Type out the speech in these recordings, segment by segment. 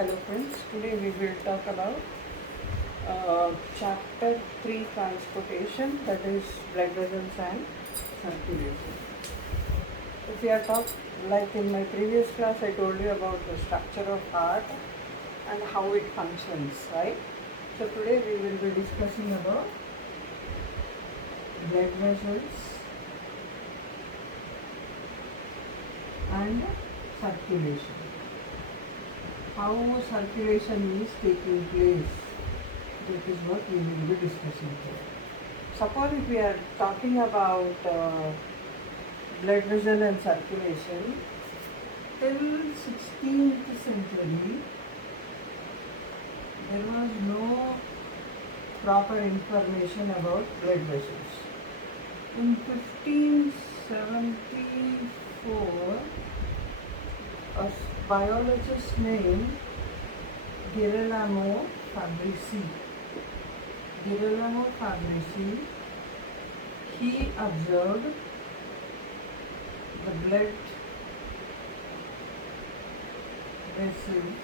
Hello friends, today we will talk about chapter 3 transportation, that is blood vessels and circulation. If we are like in my previous class I told you about the structure of heart and how it functions, right? So today we will be discussing about blood vessels and circulation. How circulation is taking place, that is what we will be discussing here. Suppose if we are talking about blood vessel and circulation, till 16th century there was no proper information about blood vessels. In 1574, a biologist named Girolamo Fabrici, he observed the blood vessels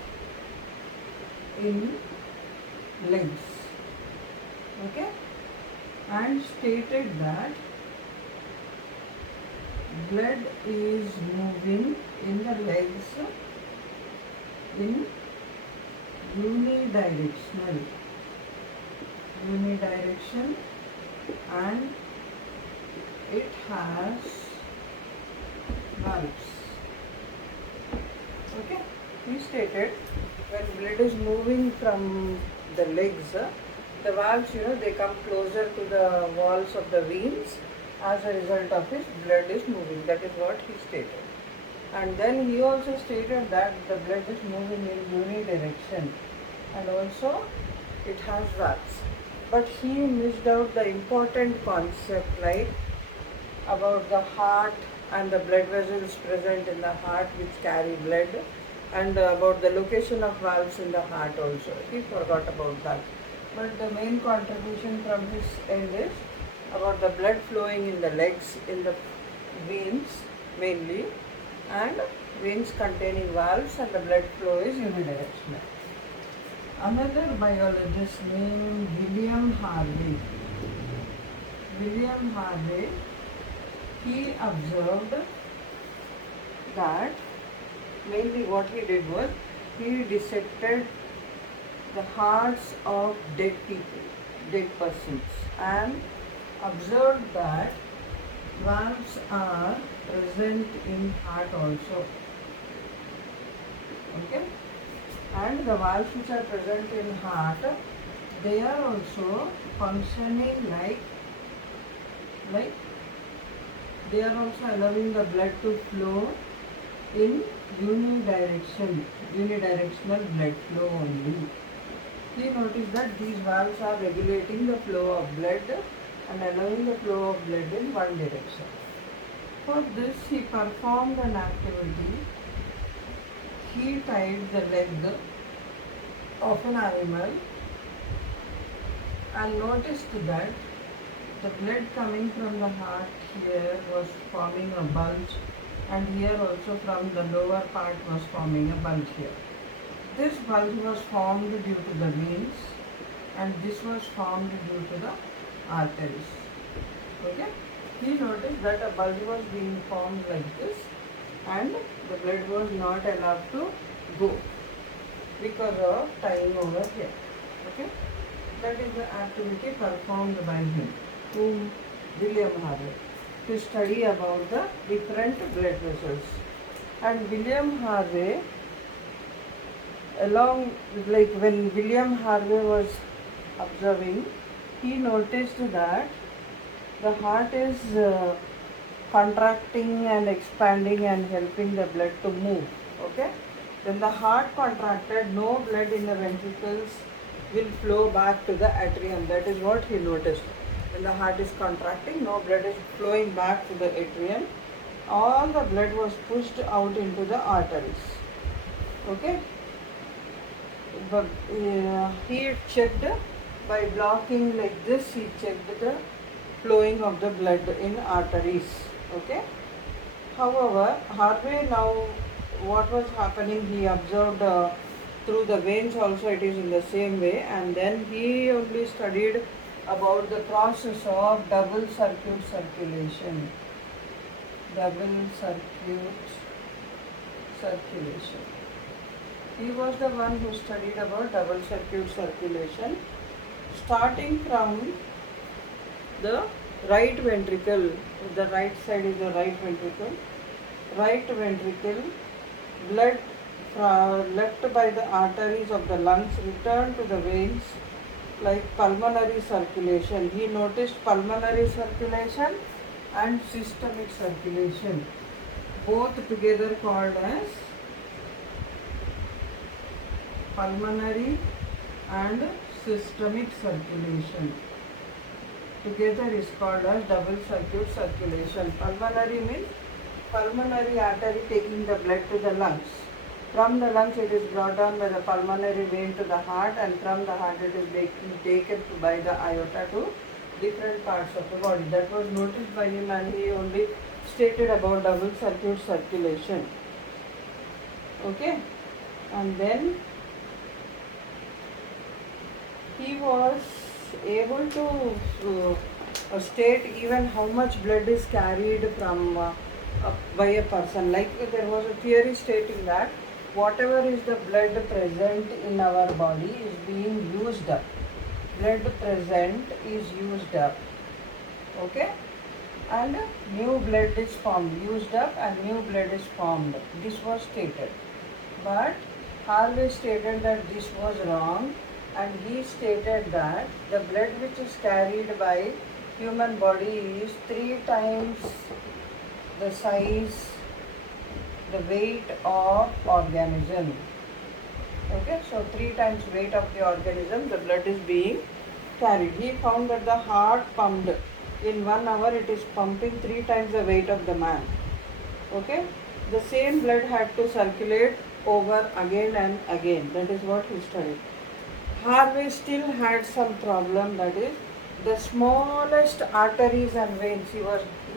in legs, okay, and stated that blood is moving in the legs in unidirection and it has valves. Okay, he stated when blood is moving from the legs, the valves, they come closer to the walls of the veins. As a result of his blood is moving. That is what he stated. And then he also stated that the blood is moving in unidirection and also it has valves. But he missed out the important concept, like about the heart and the blood vessels present in the heart which carry blood, and about the location of valves in the heart also. He forgot about that. But the main contribution from his end is about the blood flowing in the legs, in the veins mainly, and veins containing valves, and the blood flow is unidirectional. Another biologist named William Harvey, he observed that mainly what he did was he dissected the hearts of dead persons, and observed that valves are present in heart also. Okay, and the valves which are present in heart, they are also functioning like they are also allowing the blood to flow in unidirectional blood flow only. He noticed that these valves are regulating the flow of blood and allowing the flow of blood in one direction. For this he performed an activity. He tied the leg of an animal and noticed that the blood coming from the heart here was forming a bulge, and here also from the lower part was forming a bulge here. This bulge was formed due to the veins and this was formed due to the arteries. Okay, he noticed that a bulge was being formed like this and the blood was not allowed to go because of tying over here. Okay, that is the activity performed by him, whom William Harvey, to study about the different blood vessels. And William Harvey, when William Harvey was observing, he noticed that the heart is contracting and expanding and helping the blood to move. Okay, when the heart contracted, no blood in the ventricles will flow back to the atrium. That is what he noticed. When the heart is contracting, no blood is flowing back to the atrium. All the blood was pushed out into the arteries. Okay, but he checked by blocking like this. He checked the flowing of the blood in arteries. Okay. However, Harvey now, what was happening, he observed through the veins also it is in the same way. And then he only studied about the process of double circuit circulation. Double circulation. He was the one who studied about double circuit circulation, starting from the right ventricle. The right side is the right ventricle. Right ventricle, blood left by the arteries of the lungs return to the veins like pulmonary circulation. He noticed pulmonary circulation and systemic circulation, both together called as pulmonary and systemic circulation. Together is called as double circuit circulation. Pulmonary means pulmonary artery taking the blood to the lungs. From the lungs it is brought down by the pulmonary vein to the heart, and from the heart it is taken by the aorta to different parts of the body. That was noticed by him, and he only stated about double circuit circulation. Okay, and then he was able to state even how much blood is carried from by a person. Like there was a theory stating that whatever is the blood present in our body is being used up. Blood present is used up. Okay, and new blood is formed. Used up and new blood is formed. This was stated, but Harvey stated that this was wrong, and he stated that the blood which is carried by human body is 3 times the size, the weight of organism. Okay, so 3 times weight of the organism, the blood is being carried. He found that the heart pumped in 1 hour, it is pumping 3 times the weight of the man. Okay, the same blood had to circulate over again and again. That is what he studied. Harvey still had some problem, that is the smallest arteries and veins. He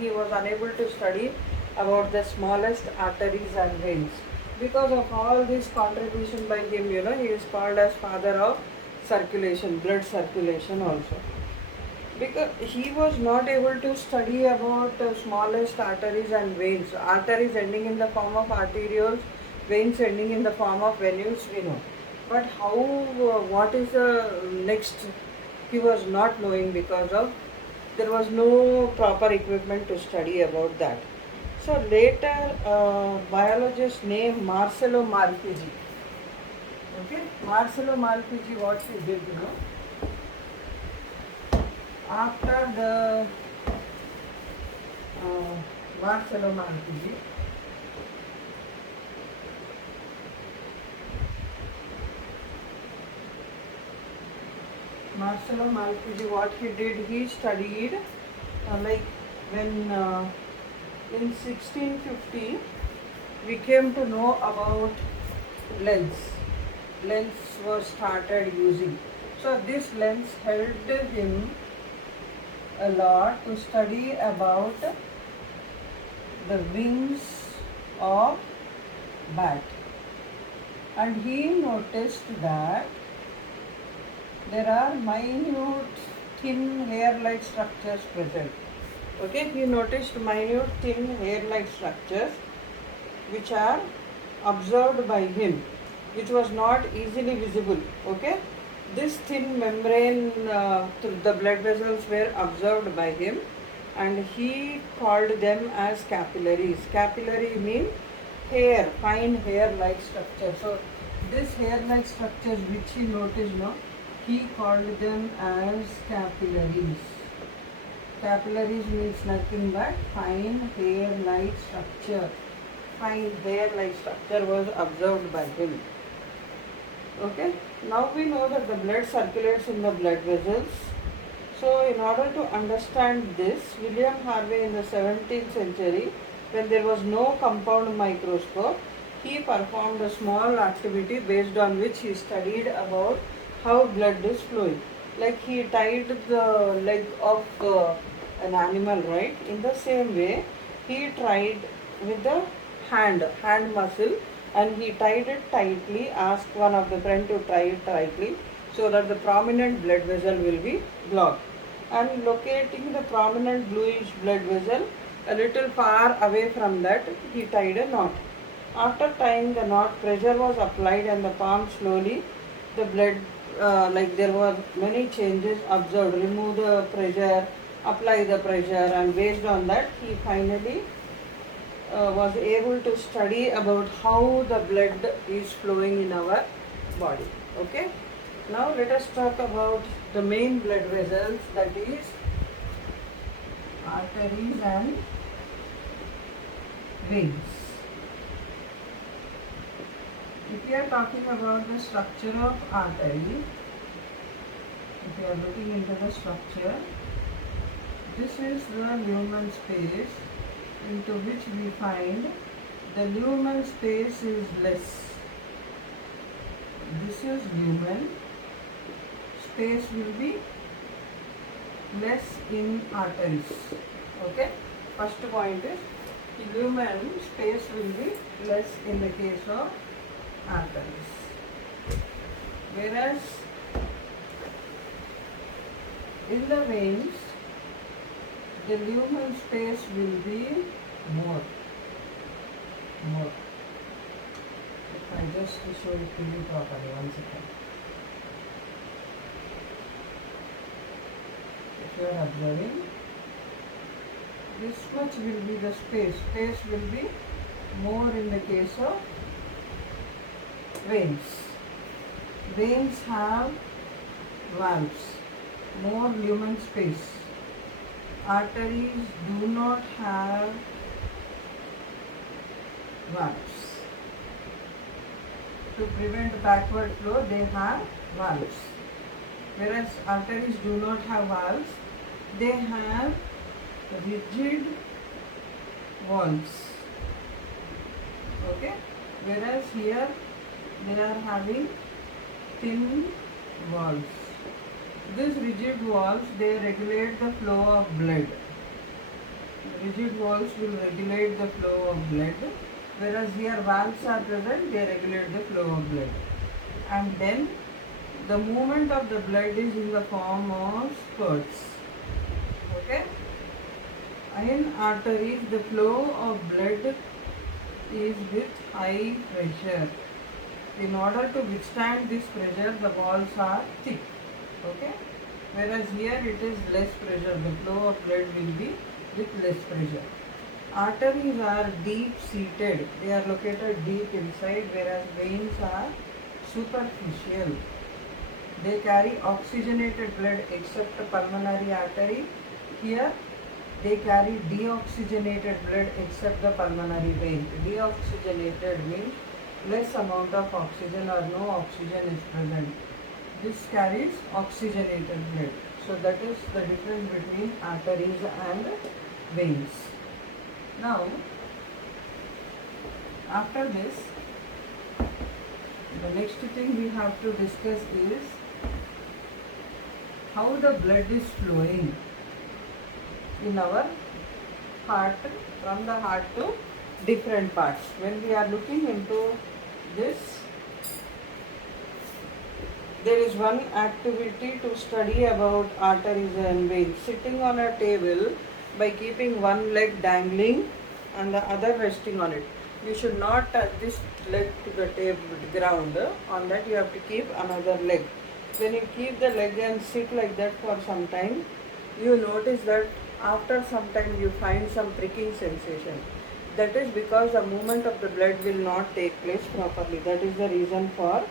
was unable to study about the smallest arteries and veins. Because of all this contribution by him, he is called as father of circulation, blood circulation also. Because he was not able to study about the smallest arteries and veins. Arteries ending in the form of arterioles, veins ending in the form of venules, we know. But how, what is the next, he was not knowing, because of there was no proper equipment to study about that. So later biologist named Marcello Malpighi. Okay, Marcello Malpighi, what he did, after the Marcello Malpighi, what he did, he studied like when in 1650 we came to know about lens. Lens was started using. So this lens helped him a lot to study about the wings of bat, and he noticed that there are minute thin hair-like structures present. Okay, he noticed minute thin hair-like structures which are observed by him, which was not easily visible. Okay, this thin membrane through the blood vessels were observed by him, and he called them as capillaries. Capillary means hair, fine hair-like structure. So this hair-like structures which he noticed, he called them as capillaries. Capillaries means nothing but fine hair-like structure. Fine hair-like structure was observed by him. Okay, now we know that the blood circulates in the blood vessels. So in order to understand this, William Harvey in the 17th century, when there was no compound microscope, he performed a small activity based on which he studied about how blood is flowing. Like he tied the leg of an animal, right? In the same way, he tried with the hand muscle and he tied it tightly, asked one of the friend to tie it tightly so that the prominent blood vessel will be blocked. And locating the prominent bluish blood vessel a little far away from that, he tied a knot. After tying the knot, pressure was applied and the palm slowly, the blood, like there were many changes observed. Remove the pressure, apply the pressure, and based on that, he finally was able to study about how the blood is flowing in our body. Okay. Now let us talk about the main blood vessels, that is arteries and veins. If we are talking about the structure of artery, if you are looking into the structure, this is the lumen space into which we find the lumen space is less. This is lumen. Space will be less in arteries. Okay. First point is lumen space will be less in the case of arteries. Whereas in the veins, the lumen space will be more. If I just show it to you properly, 1 second. If you are observing, this much will be the space. Space will be more in the case of veins. Veins have valves, more lumen space. Arteries do not have valves. To prevent backward flow, they have valves. Whereas arteries do not have valves, they have rigid walls. Okay? Whereas here they are having thin walls. These rigid walls, they regulate the flow of blood. Rigid walls will regulate the flow of blood, whereas here valves are present, they regulate the flow of blood. And then the movement of the blood is in the form of spurts. Okay? In arteries, the flow of blood is with high pressure. In order to withstand this pressure, the walls are thick. Okay? Whereas here it is less pressure. The flow of blood will be with less pressure. Arteries are deep seated. They are located deep inside, whereas veins are superficial. They carry oxygenated blood except the pulmonary artery. Here they carry deoxygenated blood except the pulmonary vein. Deoxygenated means less amount of oxygen or no oxygen is present. This carries oxygenated blood. So that is the difference between arteries and veins. Now, after this, the next thing we have to discuss is how the blood is flowing in our heart, from the heart to different parts. When we are looking into this, there is one activity to study about arteries and veins. Sitting on a table by keeping one leg dangling and the other resting on it. You should not touch this leg to the table ground. On that you have to keep another leg. When you keep the leg and sit like that for some time, you notice that after some time you find some pricking sensation. That is because the movement of the blood will not take place properly. That is the reason for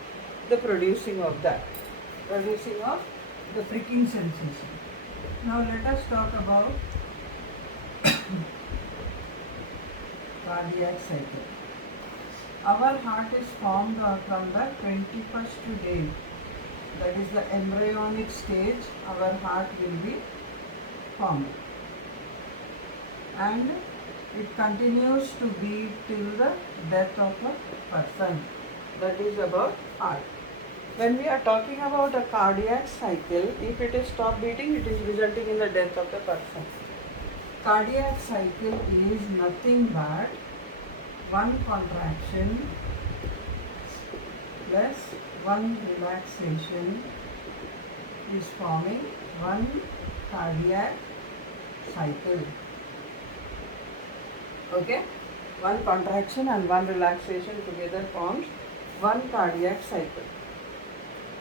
the producing of the pricking sensation. Now let us talk about cardiac cycle. Our heart is formed from the 21st day. That is the embryonic stage. Our heart will be formed. And it continues to beat till the death of a person. That is about heart. When we are talking about a cardiac cycle, if it is stopped beating, it is resulting in the death of the person. Cardiac cycle is nothing but one contraction plus one relaxation is forming one cardiac cycle. Okay, one contraction and one relaxation together forms one cardiac cycle.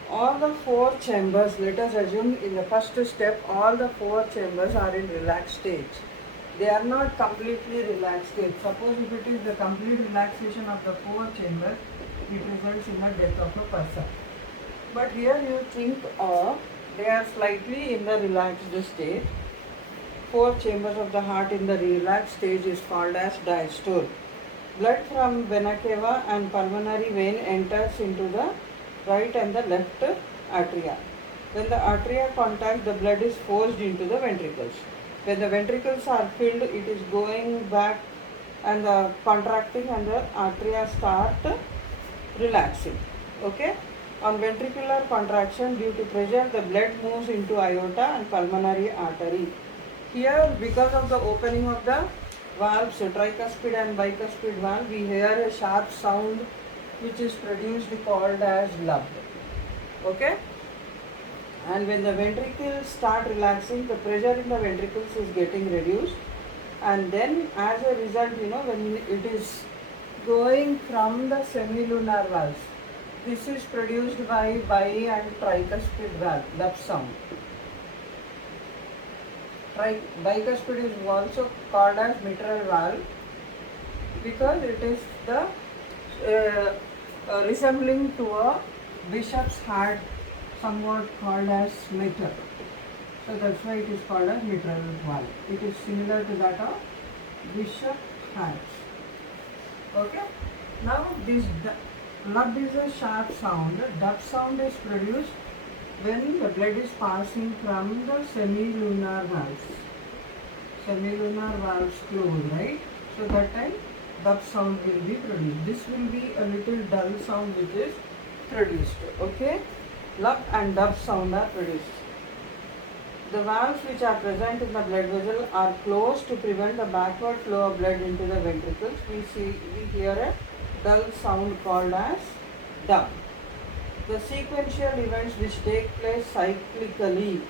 All the four chambers, let us assume in the first step, all the four chambers are in relaxed stage. They are not completely relaxed state. Suppose if it is the complete relaxation of the four chambers, it results in a death of a person. But here you think they are slightly in the relaxed state. Four chambers of the heart in the relaxed stage is called as diastole. Blood from vena cava and pulmonary vein enters into the right and the left atria. When the atria contact, the blood is forced into the ventricles. When the ventricles are filled, it is going back and the contracting and the atria start relaxing. Okay? On ventricular contraction due to pressure, the blood moves into aorta and pulmonary artery. Here, because of the opening of the valves, tricuspid and bicuspid valve, we hear a sharp sound which is produced called as lub. Okay? And when the ventricles start relaxing, the pressure in the ventricles is getting reduced, and then as a result, when it is going from the semilunar valves, this is produced by bi and tricuspid valve, lub sound. Bicuspid is also called as mitral valve because it is the resembling to a bishop's heart, somewhat called as meter. So that's why it is called as mitral valve. It is similar to that of bishop heart. Okay. Now this lub is a sharp sound. Dub sound is produced when the blood is passing from the semilunar valves. Semilunar valves close, right? So that time dub sound will be produced. This will be a little dull sound which is produced. Okay? Lub and dub sound are produced. The valves which are present in the blood vessel are closed to prevent the backward flow of blood into the ventricles. We hear a dull sound called as dub. The sequential events which take place cyclically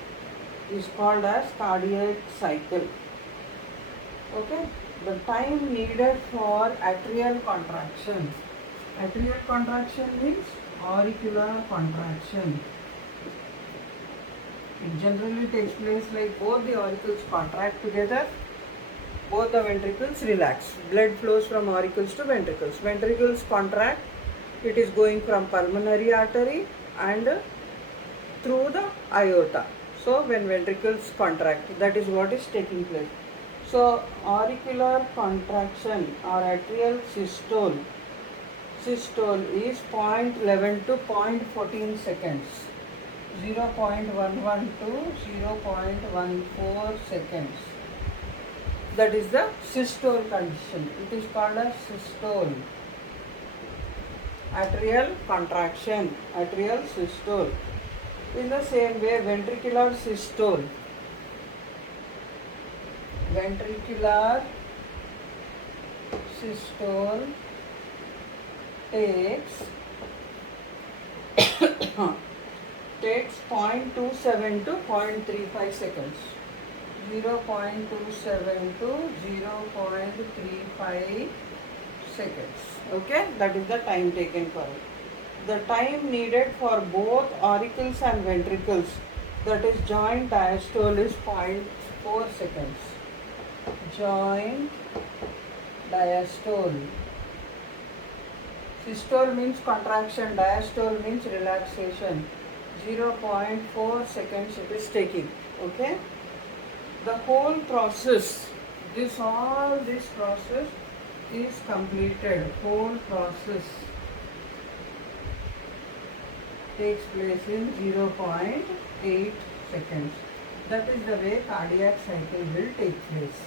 is called as cardiac cycle. Okay? The time needed for atrial contraction. Atrial contraction means auricular contraction. It generally takes place like both the auricles contract together, both the ventricles relax. Blood flows from auricles to ventricles. Ventricles contract, it is going from pulmonary artery and through the aorta. So when ventricles contract, that is what is taking place. So auricular contraction or atrial systole. Systole is 0.11 to 0.14 seconds. 0.11 to 0.14 seconds. That is the systole condition. It is called as systole. Atrial contraction, atrial systole. In the same way, ventricular systole. Ventricular systole takes 0.27 to 0.35 seconds. 0.27 to 0.35 seconds. Okay, that is the time taken for it. The time needed for both auricles and ventricles, that is joint diastole, is 0.4 seconds. Joint diastole. Systole means contraction, diastole means relaxation. 0.4 seconds it is taking. Okay. The whole process, all this process is completed. Whole process takes place in 0.8 seconds. That is the way cardiac cycle will take place.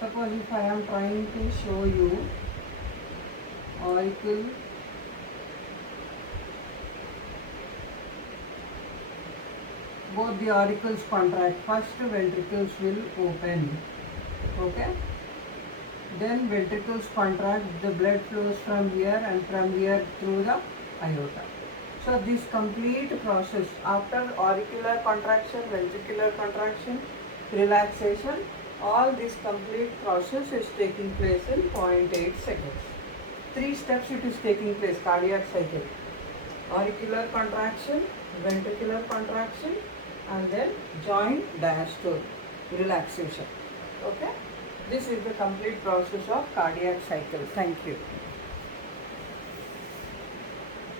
Suppose if I am trying to show you auricle, both the auricles contract. First ventricles will open. Okay. Then ventricles contract, the blood flows from here and from here through the aorta. So this complete process after auricular contraction, ventricular contraction, relaxation, all this complete process is taking place in 0.8 seconds. 3 steps it is taking place, cardiac cycle. Auricular contraction, ventricular contraction, and then joint diastole, relaxation. Okay? This is the complete process of cardiac cycle. Thank you.